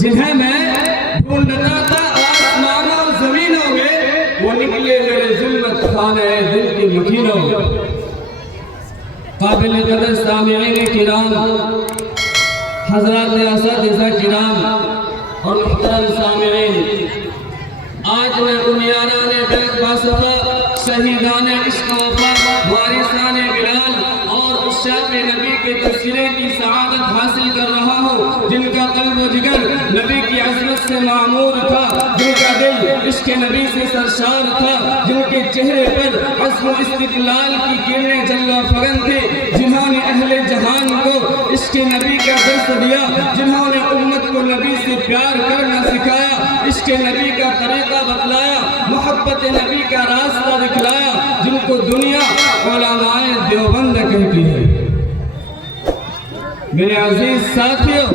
جنہیں میں ڈھونڈتا تھا آسمانوں زمینوں میں، وہ نکلے میرے ظلمت خانے دل کی مکینوں میں۔ قابل قدر سامعین کرام، حضرات اساتذہ کرام اور محترم سامعین، آج میں ان یاران بیت باصفا، شہیدان عشق و وفا، وارثان بلال اور عشاق نبی کے تذکرے کی سعادت حاصل کر رہا ہوں، جن کا قلب و جگر نبی کی عظمت سے معمور تھا، جن کا دل عشق نبی سے سرشار تھا، جن کے چہرے پر عزم و استقلال کی کرنیں جلوہ فگن تھے، جنہوں نے اہل جہان کو عشق نبی کا درس دیا، جنہوں نے امت کو نبی سے پیار کرنا سکھایا، عشق نبی کا طریقہ بتلایا، محبت نبی کا راستہ دکھلایا، جن کو دنیا علماء دیوبند کہتی ہے۔ میرے عزیز ساتھیوں،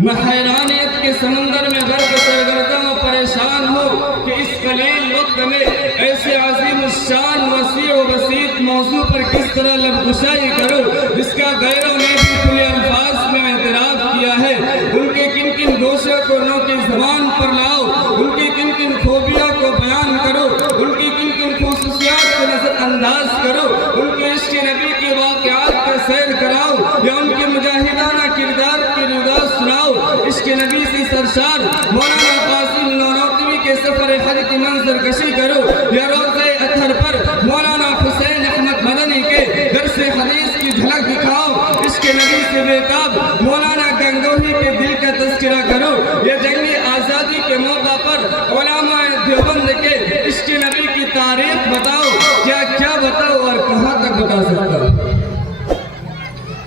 میں حیرانیت کے سمندر میں غرق سرگرداں و پریشان ہوں کہ اس قلیل وقت میں ایسے عظیم الشان، وسیع و بسیط موضوع پر کس طرح لب گشائی کروں، جس کا غیروں نے بھی کھلے الفاظ میں اعتراف کیا ہے۔ ان کے کن کن گوشوں کو نوٹ زبان پر لاؤ، ان کی کن کن خوبیوں کو بیان کرو، ان کی کن کن خصوصیات کو نظر انداز کرو، ان کے عشق نبی کے واقعات کا سیر کراؤ یا ان کے مجاہدانہ کردار کی ردا سناؤ۔ عشق نبی سے سرشار مولانا قاسم نانوتوی کے سفر حج کی منظر کشی کرو یا روضہ اطہر پر مولانا حسین احمد مدنی کے درس حدیث کی جھلک دکھاؤ۔ عشق نبی سے بےتاب مولانا گنگوہی کے دل کا تذکرہ کرو یا جنگ آزادی کے موقع پر علماء دیوبند کے عشق نبی کی تاریخ بتاؤ۔ کیا بتاؤ اور کہاں تک بتا سکتا ہوں؟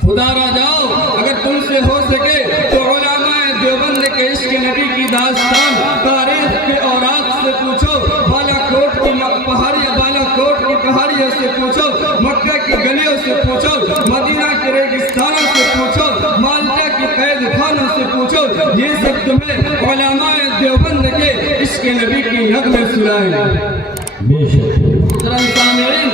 خدا را جاؤ، اگر تم سے ہو سکے تو علماء دیوبند کے عشق نبی کی داستان تاریخ کے اوراق سے پوچھو، بالا کوٹ کی پہاڑیوں سے پوچھو، مکہ کی گلیوں سے پوچھو، مدینہ کے ریگستانوں سے پوچھو، مالٹا کی قید خانوں سے پوچھو، یہ سب تمہیں علماء دیوبند کے عشق نبی کی نغمے سنائیں گے۔ محترم سامعین،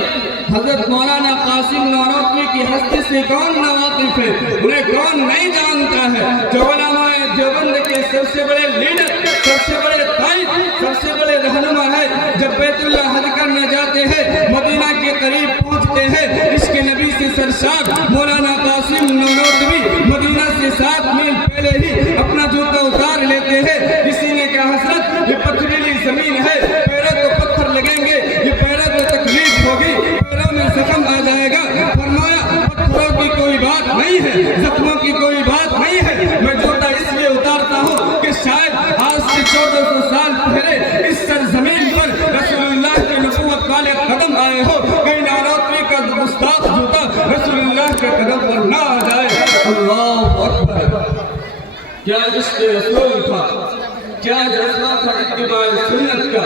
حضرت مولانا قاسم نانوتوی کی ہستی سے کون ناواقف ہے؟ انہیں کون نہیں جانتا ہے؟ جو علماء دیوبند کے سب سے بڑے لیڈر، سب سے بڑے قائد، سب سے بڑے رہنما ہے۔ جب بیت اللہ حج کرنے جاتے ہیں، مدینہ کے قریب پہنچتے ہیں، عشق نبی سے سرشار مولانا قاسم نانوتوی مدینہ سے 7 میل پہلے ہی اپنا جوتا اتار لیتے ہیں۔ کسی نے کہا حضرت یہ پتھریلی زمین ہے، پیروں کو پتھر لگیں گے، یہ پیروں کو تکلیف ہوگی، پیروں میں زخم آ جائے گا۔ فرمایا پتھروں کی کوئی بات نہیں ہے، زخموں کی کوئی بات نہیں ہے، میں جوتا اس لیے اتارتا ہوں کہ شاید آج سے 1400 سال پہلے اس سرزمین پر رسول اللہ کی نبوت والے قدم آئے ہو، کہیں نانوتوی کا گستاخ جوتا رسول اللہ کے قدم پر نہ آ جائے۔ اللہ اکبر! کیا عشق رسول تھا، کیا جذبہ تھا اتباع سنت کا،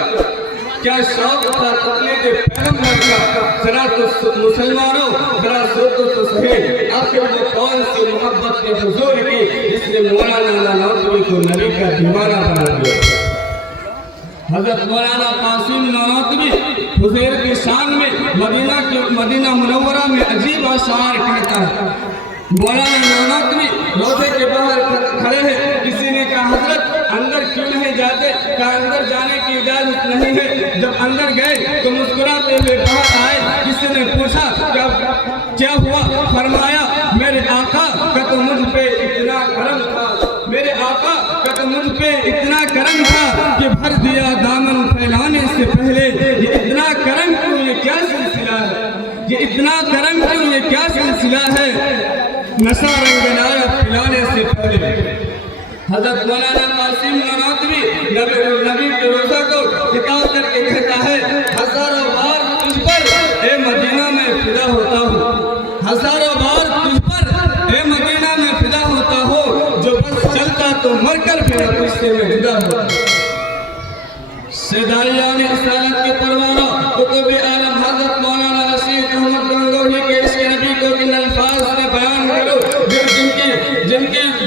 کیا شوق تھا تقلید پیغمبر کا۔ ذرا تو مسلمانوں، ذرا سوچو تو صحیح، آخر وہ کون سی محبت کے حضور کی جس نے مولانا نانوتوی کو نبی کا دیوانہ بنا دیا۔ حضرت مولانا قاسم نانوتوی حضور کی شان میں مدینہ منورہ میں عجیب اشعار کہتا ہے۔ مولانا نانوتوی روضے کے باہر کھڑے ہیں، کسی نے کہا حضرت اندر کیوں نہیں جاتے؟ کہا اندر جانے کی اجازت نہیں ہے۔ جب اندر گئے تو مسکراتے ہوئے باہر آئے، کسی نے پوچھا کیا ہوا؟ فرمایا میرے آقا کا تو مجھ پہ اتنا کرم تھا، میرے آقا کا تو مجھ پہ اتنا کرم تھا کہ بھر دیا دامن پھیلانے سے پہلے۔ یہ اتنا کرم کیوں؟ یہ کیا سلسلہ ہے؟ یہ اتنا کرم کیوں؟ یہ کیا سلسلہ ہے؟ نشہ رنگ لایا پلانے سے پہلے۔ حضرت مولانا قاسم نانوتوی نبی کے روزہ کو خطاب کر کے کہتا ہے، ہزاروں بار تجھ پر اے مدینہ میں فدا ہوتا ہوں، ہزاروں بار تجھ پر اے مدینہ میں فدا ہوتا ہوں، جو بس چلتا تو مر کر پھر تجھ سے میں جدا ہوتا ہوں۔ سیدائیان رسالت کے پروانہ قطب عالم حضرت مولانا رشید احمد گنگوہی کے عشق نبی کو کن الفاظ میں بیان کرو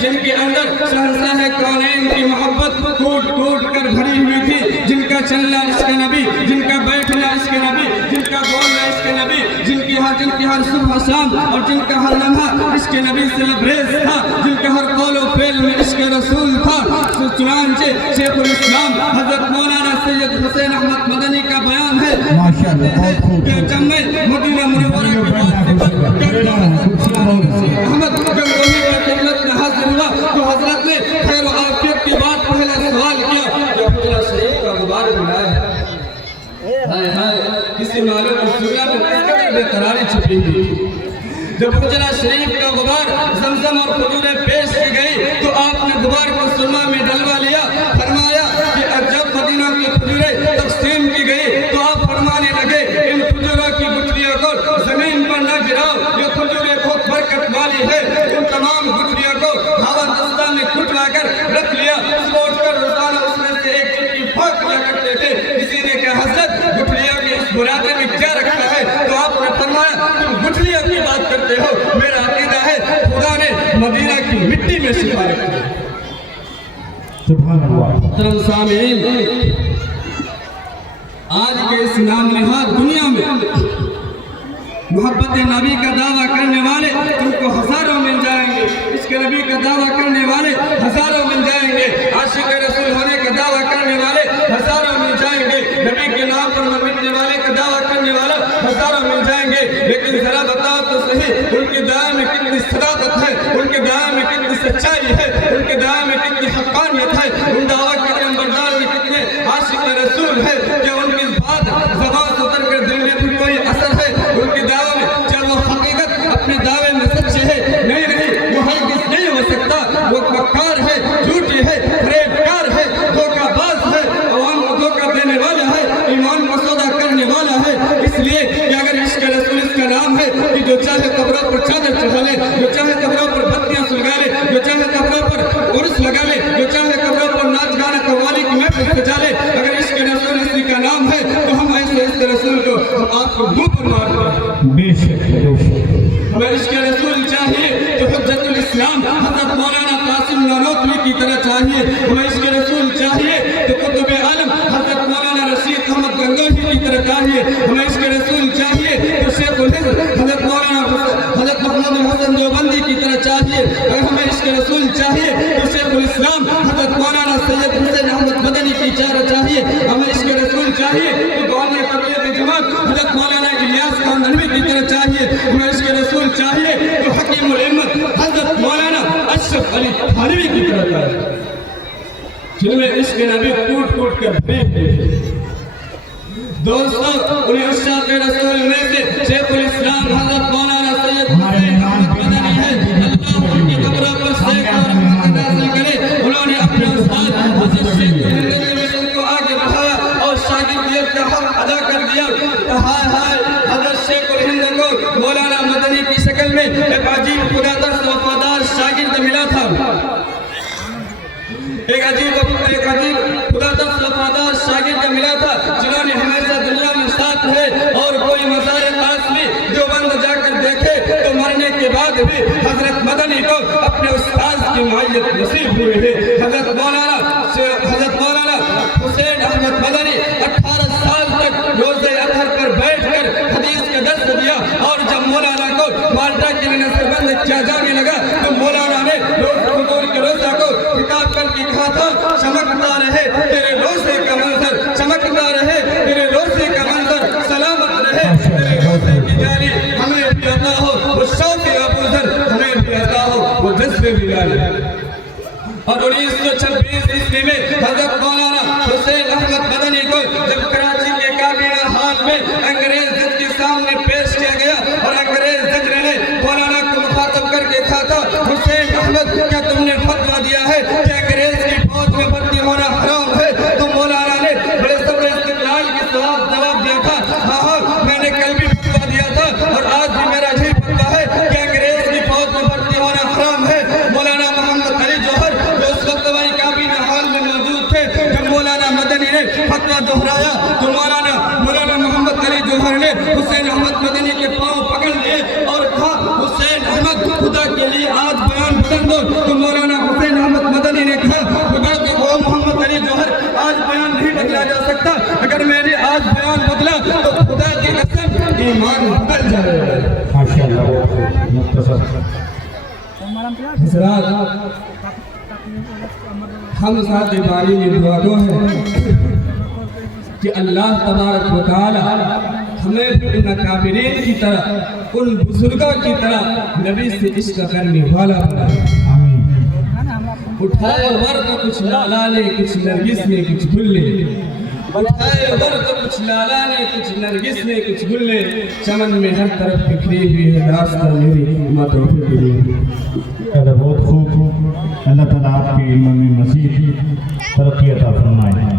جن کے اندر شہنشاہ کونین کی محبت ٹوٹ ٹوٹ کر بھری ہوئی تھی، جن کا چلنا عشق نبی، جن کا بیٹھنا عشق نبی، جن کا بولنا عشق نبی، جن کی ہر صبح شام اور جن کا ہر لمحہ عشق نبی سے لبریز تھا، جن کا ہر قول و فعل میں عشق رسول تھا. چنانچہ شیخ الاسلام حضرت مولانا سید حسین احمد مدنی کا بیان ہے کہ جب میں مدینہ منورہ کے احمد گنگوہی کی خدمت میں حاضر ہوا تو حضرت نے خیر و عافیت کی بات پہلا سوال کیا کہ حجرہ شریف کا غبار ملا ہے. ہائے ہائے کسی معلوم اس دنیا میں کس قدر بے قراری چھپی ہوئی. جب حجرہ شریف کا غبار زمزم اور کھجوریں پیش کی گئی تو آپ نے غبار کو سرما میں ڈلوا لیا. فرمایا کہ جب مدینہ کی کھجوریں تقسیم کی گئی تو آپ فرمانے لگے ان کھجوروں کی گٹھلیوں کو زمین پر نہ گراؤ, یہ کھجوریں بہت برکت والی ہے. ان تمام گٹھلیوں کو ہوا دستہ میں کھٹوا کر رکھ لیا. صبح اٹھ کر روزانہ اس میں سے ایک چٹکی پھاک لیا کرتے تھے. کسی نے کہا حضرت گٹھلیوں کے اس برادے میں کیا رکھا ہے؟ تو آپ نے فرمایا تم گٹھلیوں کی بات کرتے ہو, میرا عقیدہ ہے خدا نے مدینہ کی مٹی میں شفا رکھی ہے. سبحان اللہ. محترم سامعین, آج کے اس نام نہاد دنیا میں محبت نبی کا دعویٰ کرنے والے تم کو ہزاروں مل جائیں گے. عشق نبی کا دعویٰ کرنے والے ہزاروں مل جائیں گے. عاشق رسول ہونے کا دعویٰ کرنے والے ہزاروں مل جائیں گے. نبی کے نام پر مٹنے والے کا دعویٰ کرنے والا ہزاروں مل جائیں گے. لیکن ذرا بتاؤ تو صحیح, ان کے دعوے میں کتنی صداقت ہے, ان کے دعوے میں کتنی سچائی ہے, ان کے دعوے میں کتنی حقانیت ہے, ان دعویٰ کے نمبردار میں کتنے عاشق رسول ہے. کیا ان کی بات زبان سے اتر کر دل میں بھی کوئی اثر ہے؟ ان کے دعوے میں کیا وہ حقیقت اپنے دعوے میں سچے ہے؟ نہیں, وہ ہرگز نہیں ہو سکتا. وہ مکار ہے, جھوٹی ہے, فریبکار ہے, دھوکہ باز ہے, عوام کو دھوکہ دینے والا ہے, ایمان کو سودا کرنے والا ہے. اس لیے کہ اگر عشق رسول اس کا نام ہے کہ جو چاہے قبروں پر چادر چڑھا لے, جو چاہے قبروں پر بتیاں سلگا لے, جو چاہے قبروں پر عرس لگا لے, جو چاہے قبروں پر ناچ گانا قوالی کی محفل سجا لے, اگر عشق رسول اسی کا نام ہے تو ہم ایسے عشق رسول کو آپ کو منہ پر مار دیں. بے شک ہمیں عشق رسول چاہیے تو حجت الاسلام حضرت مولانا قاسم نانوتوی کی طرح چاہیے. ہمیں عشق رسول چاہیے تو قطب عالم حضرت مولانا رشید احمد گنگوہی کی طرح چاہیے. ہمیں عشق رسول چاہیے تو شیخ الہند حضرت مولانا حضرت محمد الحسن دیوبندی کی طرح چاہیے. اگر ہمیں عشق رسول چاہیے تو شیخ الاسلام حضرت مولانا سید حسین احمد مدنی کی طرح چاہیے. ہمیں عشق رسول چاہیے تو گوانیہ قبیلہ کی جماعت حضرت مولانا الیاس کاندھنوی کی طرح چاہیے. ہمیں عشق رسول چاہیے تو حکیم الامت حضرت مولانا اشرف علی تھانوی کی طرح چاہیے, جن میں عشق نبی ٹوٹ ٹوٹ کر پھینک دیے. دوستو, انہیں عشاق رسول میں سے شیخ الاسلام حضرت مولانا سید حسین احمد مدنی ہے. اللہ ان کی قبروں پر سینکڑوں رحمت نازل کرے. انہوں نے اپنے استاد حضرت شیخ الہند کو آگے بڑھایا اور شاگردیت کا حق ادا کر دیا. ہائے ہائے, حضرت شیخ الہند کو مولانا مدنی کی شکل میں ایک عجیب خدادرس وفادار شاگرد ملا تھا. ایک عجیب خدادرس وفادار شاگرد ملا تھا جنہوں نے ہمیشہ دنیا میں ساتھ ہے اور کوئی مزار قاسمی دیوبند جا کر دیکھے تو مرنے کے بعد بھی حضرت مدنی کو اپنے استاذ کی معیت نصیب ہوئی ہے. حضرت مولانا حسین احمد مدنی 18 سال تک روزہ اطہر پر بیٹھ کر حدیث کا درس دیا, اور جب مولانا کو مالٹا کے لیے نصربند کیا جانے لگا تو مولانا نے حضور کے روزہ کو خطاب کر کے کہا تھا, چمکتا رہے تیرے روزے کا منظر, چمکتا رہے تیرے روزے کا منظر, سلامت رہے تیرے روزے کی جاری. ہمیں بھی عطا ہو وہ شوق ابو ذر, ہمیں بھی عطا ہو وہ جذب بلال. اور 1926 عیسوی میں حضرت مولانا حسین احمد مدنی کو جب کراچی کے کابینہ ہال میں انگریز جج کے سامنے پیش کیا گیا اور انگریز جج نے مولانا کو مخاطب کر کے کہا تھا, حسین احمد کیا تم نے فتویٰ دیا ہے کہ انگریز کی فوج میں بھرتی ہونا حرام ہے؟ تو مولانا نے بڑے صبر استقلال کے جواب دیا تھا, ہاں میں نے کل بھی فتویٰ دیا تھا اور آج بھی میرا یہی فتویٰ ہے کہ انگریز کی فوج میں بھرتی ہونا حرام ہے. مولانا محمد علی جوہر جو اس وقت وہی کابینہ ہال میں موجود تھے, جب مولانا مدنی نے فتویٰ دہرایا تو مولانا محمد علی جوہر نے حسین احمد مدنی کے پاؤں پکڑ لیے اور کہا, حسین احمد خدا کے لیے آج بیان بدل دو. تو مولانا حسین احمد مدنی نے کہا, خدا کے وہ محمد علی جوہر آج بیان نہیں بدلا جا سکتا, اگر میں نے آج بیان بدلا تو خدا کی قسم ایمان بدل جائے گا. ماشاءاللہ. مختصر حضرات ہم ذات باری میں دعا گو ہے کہ اللہ تبارک و تعالی ہمیں بھی ان اکابرین کی طرح ان بزرگوں کی طرح نبی سے عشق کرنے والا بنائے اٹھائے ورد کچھ لالا نے کچھ نرگس نے کچھ گل نے اٹھائے ورد کچھ لالا نے کچھ نرگس نے کچھ گل نے چمن میں ہر طرف بکھری ہوئی ہے راستہ میری امت توفیق دے بہت خوب اللہ تعالیٰ آپ کی علم میں مزید ترقی عطا فرمائے